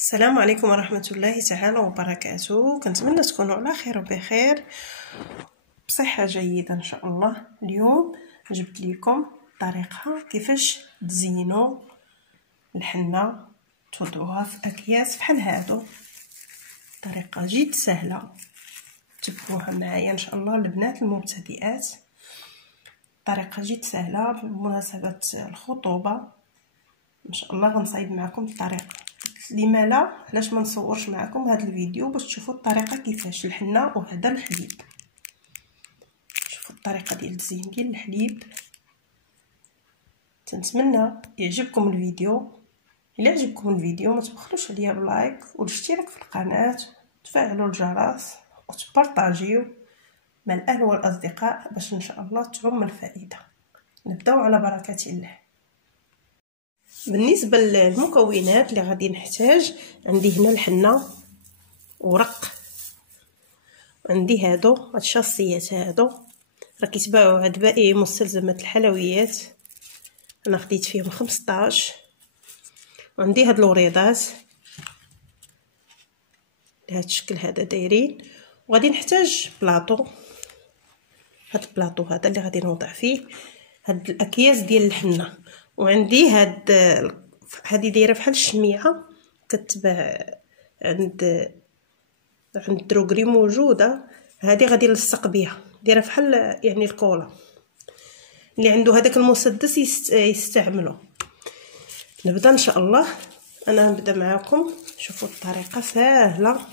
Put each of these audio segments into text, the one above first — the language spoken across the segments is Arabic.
السلام عليكم ورحمة الله تعالى وبركاته. كنتمنى تكونوا على خير وبخير بصحة جيدة ان شاء الله. اليوم جبت لكم طريقة كيفاش تزينوا الحنة، توضعوها في اكياس بحال هادو. طريقة جد سهلة، تبعوها معايا ان شاء الله البنات المبتدئات. طريقة جد سهلة بمناسبة الخطوبة ان شاء الله. غنصايب معكم الطريقة. لما لا، علاش ما نصورش معكم هذا الفيديو باش تشوفوا الطريقه كيفاش الحنه وهذا الحليب. شوفوا الطريقه ديال التزيين ديال الحليب. تنتمنى يعجبكم الفيديو. الا عجبكم الفيديو ما تبخلوش عليا باللايك والاشتراك في القناه، تفعلوا الجرس وتبارطاجيو مع الاهل والاصدقاء باش ان شاء الله تعم الفائده. نبداو على بركه الله. بالنسبه للمكونات اللي غادي نحتاج، عندي هنا الحنه، ورق، عندي هادو الشاصيات هادو راه كيتباعوا عند بائعي مستلزمات الحلويات، انا خديت فيهم 15. وعندي هاد الوريضات بهذا الشكل هذا دايرين. وغادي نحتاج بلاطو، هاد البلاطو هذا اللي غادي نوضع فيه هاد الاكياس ديال الحنه. وعندي هادي دايره بحال الشميعه، كتباع عند دروغري موجوده. هذه غادي نلصق بها، دايره بحال يعني الكولا. اللي عنده هذاك المسدس يستعمله. نبدا ان شاء الله. انا نبدا معكم. شوفوا الطريقه سهله.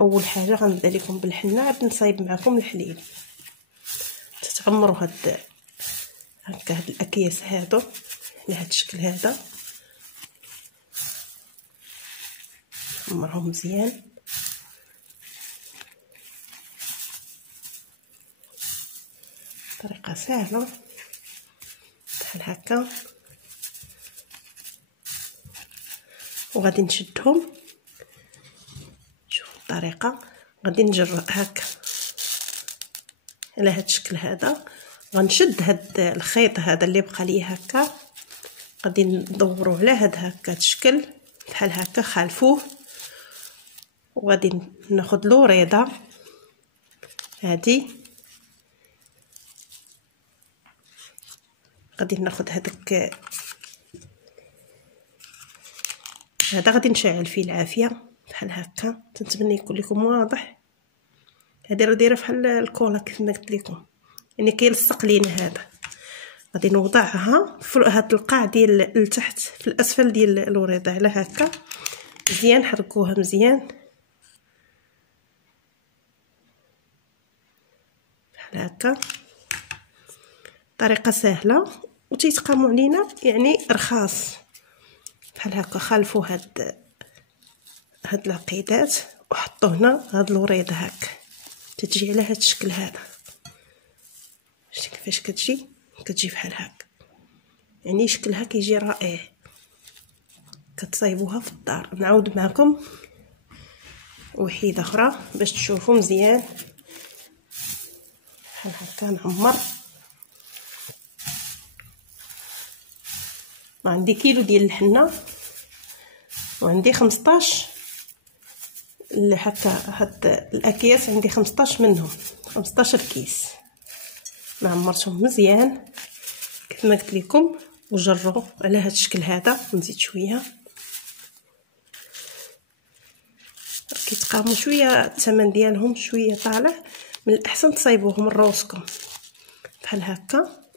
اول حاجه غنبدا لكم بالحنه، عاد نصايب معكم الحليب. تتعمروا هكا هاد الاكياس هادو على هاد الشكل هذا، عمرهم مزيان. طريقه سهله بحال هكا. وغادي نشدهم. شوفوا الطريقه، غادي نجر هكا على هاد الشكل هذا. غنشد هاد الخيط هذا اللي بقى لي هكا، غادي ندوروه على هاد الشكل بحال هكا، خالفوه. وغادي ناخذ الوريضه هادي، غادي ناخذ هذا غادي نشعل فيه العافيه بحال هكا. تنتمنى يكون لكم واضح. هذه راه دايره بحال الكولا كيف ما قلت لكم، يعني كيلصق لينا. هذا غادي نوضعها في هذا القاع ديال لتحت في الاسفل ديال الوريضه على هكا مزيان. حركوها مزيان بحال هكا. طريقه سهله وتيتقاموا علينا يعني رخاص بحال هكا. خالفوا هاد العقيدات وحطوا هنا هاد الوريضه هكا، تتجي على هاد الشكل هذا. شتي كيفاش كتجي بحال هكا، يعني شكلها كيجي رائع. كتصايبوها في الدار. نعاود معكم وحيده اخرى باش تشوفوا مزيان بحال هكا. نعمر. عندي كيلو ديال الحنه وعندي 15 هكا. هاد الاكياس عندي 15 منهم، 15 كيس. عمرتهم مزيان كيف ما قلت لكم، وجروا على هاد الشكل هذا. نزيد شويه، كيتقاموا شويه الثمن ديالهم شويه طالع. من الاحسن تصايبوهم من روسكم بحال هكا.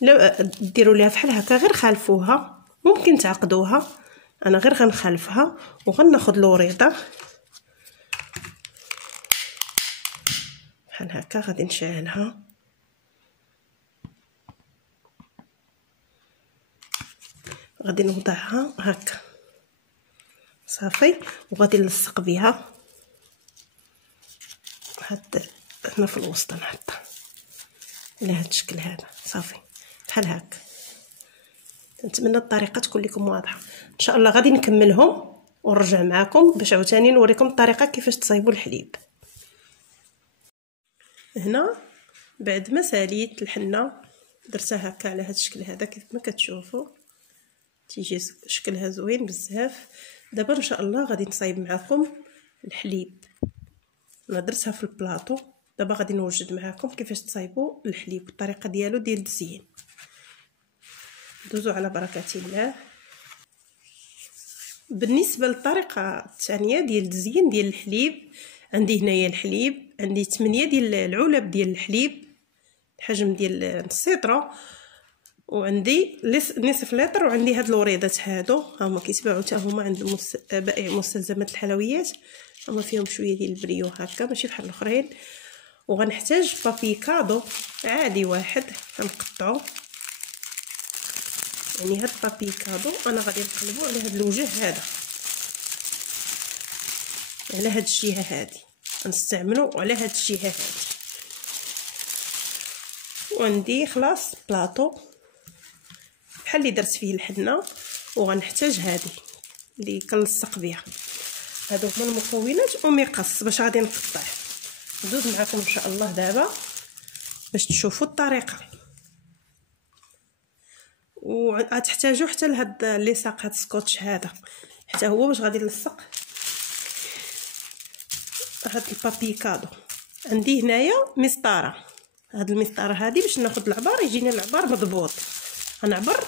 لو ديروا ليها بحال هكا غير خالفوها، ممكن تعقدوها. انا غير غنخالفها وغناخذ الوريضه بحال هكا. غادي نشعلها غادي نوضعها هكا صافي. وغادي نلصق بها هنا في الوسط، نحطها على هذا الشكل هذا صافي بحال هكا. نتمنى الطريقه تكون لكم واضحه ان شاء الله. غادي نكملهم ونرجع معكم باش عاوتاني نوريكم الطريقه كيفاش تصايبوا الحليب. هنا بعد ما ساليت الحنه درتها هكا على هذا الشكل هذا كيف ما كتشوفوا. تيجي شكلها زوين بزاف. دابا ان شاء الله غادي نصايب معكم الحليب. انا درتها في البلاطو، دابا غادي نوجد معكم كيفاش تصايبوا الحليب والطريقه ديالو ديال التزيين. دوزو على بركه الله. بالنسبه للطريقه الثانيه ديال التزيين ديال الحليب، عندي هنايا الحليب، عندي 8 ديال العلب ديال الحليب الحجم ديال نص لتر، وعندي نصف لتر، وعندي هاد الوريضات هادو هما كيتباعوا حتى هما عند بائع مستلزمات الحلويات، هما فيهم شويه ديال البريو هكا ماشي بحال الاخرين. وغنحتاج بابي كادو عادي واحد غنقطعو، يعني هاد بابي كادو انا غادي نقلبو على هاد الوجه هذا، على هاد الجهه هادي غنستعملو على هاد الجهه هادي. وعندي خلاص بلاطو بحال اللي درت فيه الحنه، وغنحتاج هادي اللي كنلصق بها. هادو هما المكونات ومقص باش غادي نقطع. ندوز معكم ان شاء الله دابا باش تشوفوا الطريقه. وغتحتاجوا حتى لهاد اللصاق، هاد السكوتش هذا حتى هو باش غادي نلصق هاد البابي كادو. عندي هنايا مسطره، هاد المسطره هادي باش ناخذ العبار يجيني العبار مضبوط. غنعبر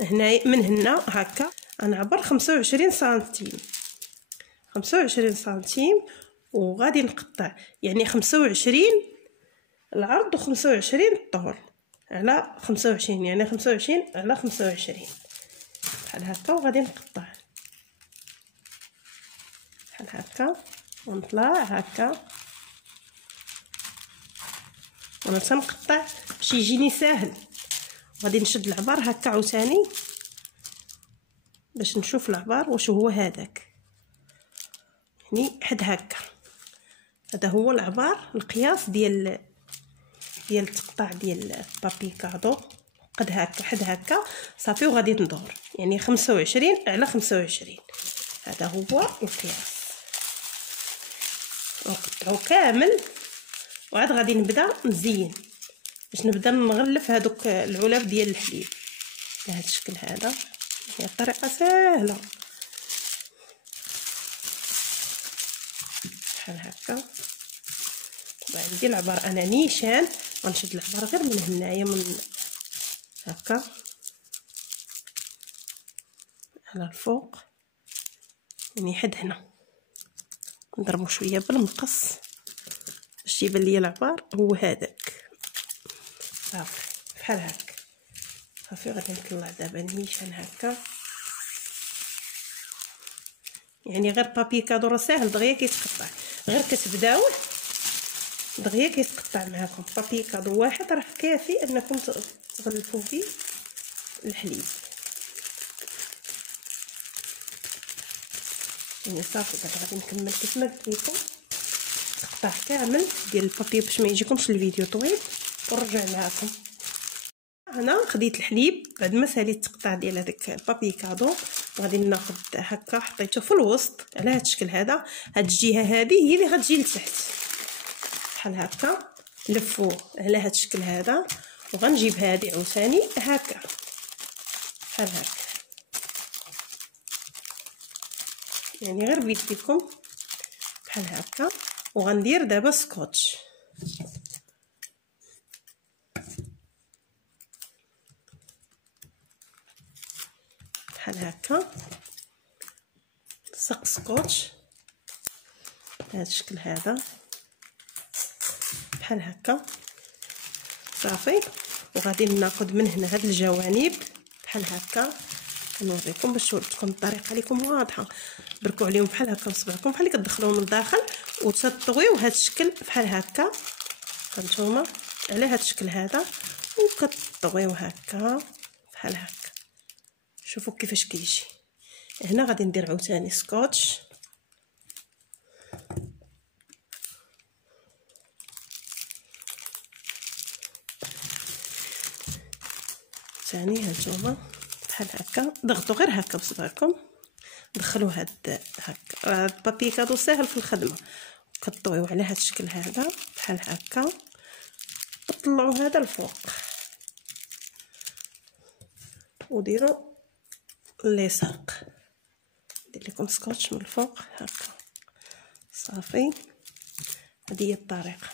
هنايا من هنا هكا، غنعبر 25 سنتيم، 25 سنتيم، وغادي نقطع يعني 25 العرض و25 الطول على 25، يعني 25 على 25 بحال هكا. وغادي نقطع بحال هكا ونطلع هكا، وانا تنقطع باش يجيني ساهل. غادي نشد العبار هكا عاوتاني باش نشوف العبار واش هو هذاك، يعني حد هكا. هذا هو العبار القياس ديال التقطاع ديال بابي كادو، قد هكا حد هكا صافي. وغادي ندور يعني 25 على 25، هذا هو القياس. نقطعو كامل، وعاد غادي نبدا نزين باش نبدا نغلف هذوك العلب ديال الحليب بهذا الشكل هذا. هي الطريقه سهله بحال هكا. طبعا عندي العبار انا نيشان، غنشد العبار غير من هنايا من هكا على الفوق، يعني حد هنا نضربو شويه بالمقص باش يبان ليا العبار هو هذاك صافي بحال هكا. صافي غادي نطلع دابا نيشان هكا، يعني غير بابي كادو راه ساهل دغيا كيتقطع، غير كتبداوه دغيا كيتقطع معاكم. بابي كادو واحد راه كافي انكم تغلفوا فيه الحليب. يعني صافي دابا غادي نكمل كيف ما قلت لكم، تقطع كامل ديال البابي باش ما يجيكمش الفيديو طويل. ونرجع معكم. انا خديت الحليب بعد ما ساليت التقطاع ديال هذاك البابي كادو، غادي ناخذ هكا حطيته في الوسط على هذا الشكل هذا. هاد الجهه هذه هي اللي غتجي لتحت بحال هكا، لفوه على هذا الشكل هذا. وغنجيب هذه عاوتاني هكا بحال هكا، يعني غير بيديكم بحال هكا. وغندير دابا سكوتش بحال هكا، لصق سكوتش بهذا الشكل هذا بحال هكا صافي. وغادي ناخذ من هنا هاد الجوانب بحال هكا، كنوريكم باش تكون الطريقه لكم واضحه. بركوا عليهم بحال هكا بصبعكم بحال اللي كتدخلوهم للداخل، وتطويو هاد الشكل بحال هكا هانتوما على هاد الشكل هذا، وكتطويو هكا بحال هكا. شوفوا كيفاش كيجي. هنا غادي ندير عاوتاني سكوتش ثاني هانتوما بحال هكا. ضغطوا غير هكا بصبعكم، دخلوا هاد هكا. البابي كادو ساهل في الخدمه. كطويو على هاد الشكل هذا بحال هكا، طلعوا هذا الفوق وديروا اللصاق، ندير لكم سكوتش من الفوق هكا صافي. هذه هي الطريقه.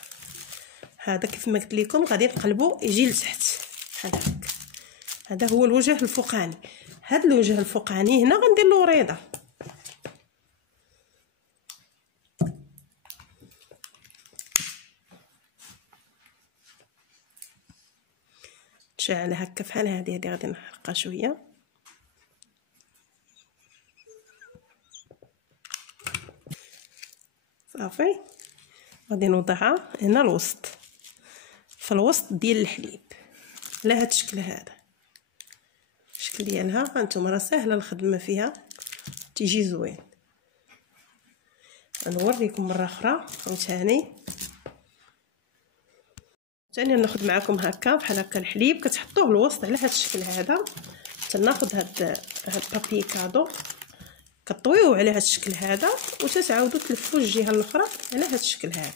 هذا كيف ما قلت لكم غادي نقلبو يجي لتحت بحال هكا. هذا هو الوجه الفوقاني. هذا الوجه الفوقاني هنا غندير له وريضه. نشعل هكا بحال هذه غادي نحرقها شويه صافي. غادي نوضعها هنا الوسط، في الوسط ديال الحليب على هذا الشكل. هذا الشكل ديالها هانتوما راه ساهله الخدمه فيها، تيجي زوين. غنوريكم مره اخرى عاوتاني ناخذ معكم هكا بحال هكا الحليب، كتحطوه الوسط على هذا الشكل. هذا تناخذ هاد البابي كادو كطويوه على هذا الشكل هذا، وتتعاودوا تلفوا الجهه الاخرى على هذا الشكل هذا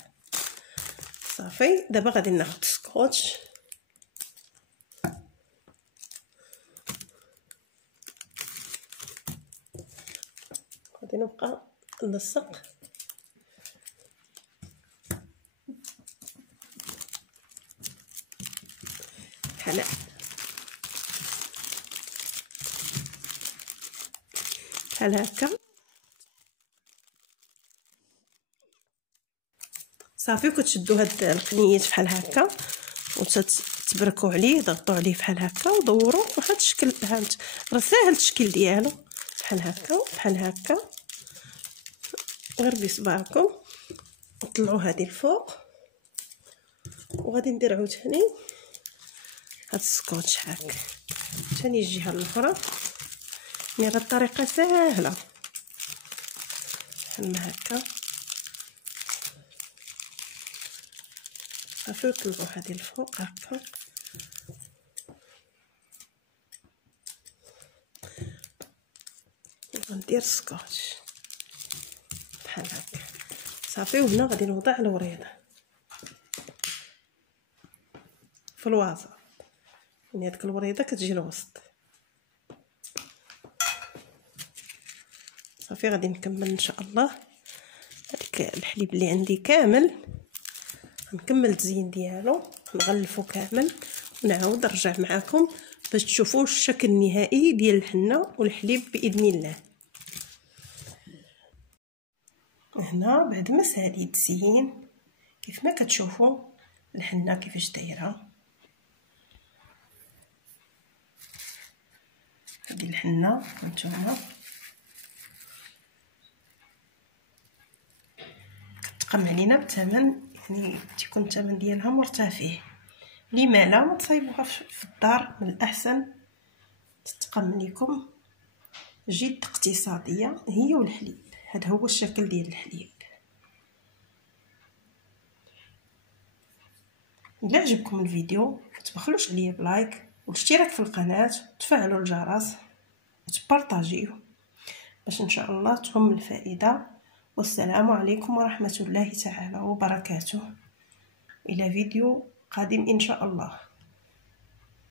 صافي. دابا غادي ناخذ سكوتش غادي نبقى نلصق بحال هكا صافي. وكتشدوا هاد القنيات بحال هكا وتتبركوا عليه، ضغطوا عليه بحال هكا ودوروا بهذا الشكل. هانت راه ساهل التشكيل ديالو بحال هكا بحال هكا. غير بصبعكم طلعوا هذه الفوق. وغادي ندير عاوتاني هاد السكوتش هكا ثاني الجهه الاخرى. يعني الطريقه سهله بحال هكا صافي. وطلعوا هذه الفوق هكا وغندير سكوتش بحال هكا صافي. وهنا غادي نوضع الوريضه في الوسط، يعني هذيك الوريضه كتجي الوسط صافي. غادي نكمل ان شاء الله هذيك الحليب اللي عندي كامل، غنكمل التزيين ديالو نغلفو كامل ونعاود نرجع معكم باش تشوفوا الشكل النهائي ديال الحنه والحليب باذن الله. هنا بعد ما سالي التزيين كيف ما كتشوفوا الحنه كيفاش دايره. هذه الحنه هانتوما كتقام علينا بثمن، يعني تيكون الثمن ديالها مرتفع. لما لا ما تصايبوها في الدار؟ من الاحسن تتقام لكم جد اقتصاديه هي والحليب. هذا هو الشكل ديال الحليب. الا عجبكم الفيديو متبخلوش عليا بلايك والاشتراك في القناه وتفعلوا الجرس وتبارطاجيوه باش ان شاء الله تعم الفائده. والسلام عليكم ورحمه الله تعالى وبركاته. الى فيديو قادم ان شاء الله.